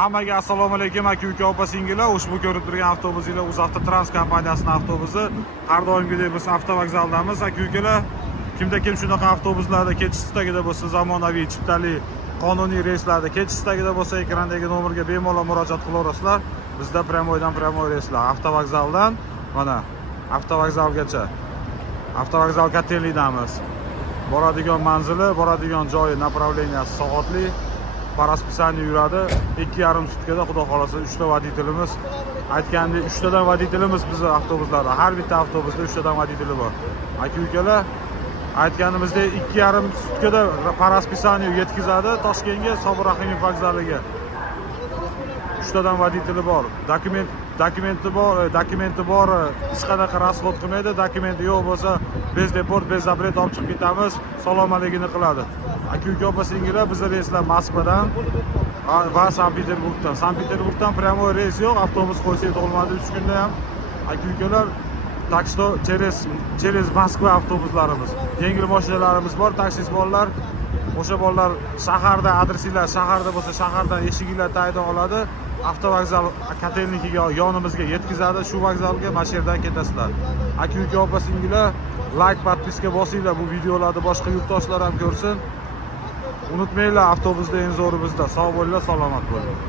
Hammaga assalomu alaykum aka-uka opa-singillar. Ushbu ko'rib turgan avtobusinglar UzAvtoTrans kompaniyasining avtobusi. Har doimgidek biz avtovokzaldamiz aka-ukalar. Kimda kim shunaqa avtobuslarda ketish istagida bo'lsa, zamonaviy, chiptali, qonuniy reyslarda ketish istagida bo'lsa, ekrandagi nomerga bemalol murojaat qilaverasizlar. Bizda pryamoydan pryamoy reyslar, avtovokzaldan mana avtovokzalgacha. Avtovokzal Kotelniydamiz. Boradigan manzili, boradigan joyi, направленияsi soatli. Po расписанию yuradi. 2,5 sutkada xudo xolasa 3 ta voditelimiz. Aytgandek 3 tadan voditelimiz bizning avtobuslarda. Har bitta avtobusda 3 tadan voditeli bor. Aka-ukalar, aytganimizdek 2,5 sutkada po расписанию yetkazadi Toshkentga, Sobir Rahimov vokzaliga. 3 tadan voditeli bor. Dokumenti bor, hech qanaqa расход qilmaydi. Dokumenti yo'q bo'lsa, bez deport, bez zapret olib chiqib ketamiz, salomatligini qiladi. Aka-uka opa-singillar, bizda reyslar Moskvadan va Sankt-Peterburgdan. Sankt-Peterburgdan pryamoy reys yo'q, avtobus qo'ysak bo'lmadi 3 kunda ham. Aka-ukalar, так что через Moskva avtobuslarimiz, yengil mashinalarimiz bor, taksist bolalar. O'sha bolalar shaharda adresinglar, shaharda bo'lsa, shahardan eshiginglar tagidan oladi. Avtovokzal Kotelnikiga yonimizga yetkazadi. Shu vokzalga mana shu yerdan ketasizlar. Aka-uka opa-singillar, like, podpiska bosinglar, bu videolarni boshqa yurtdoshlar ham ko'rsin. Unutmanglar, avtobusda eng zo'ri bizda. Sog' bo'linglar, salomat bo'ling.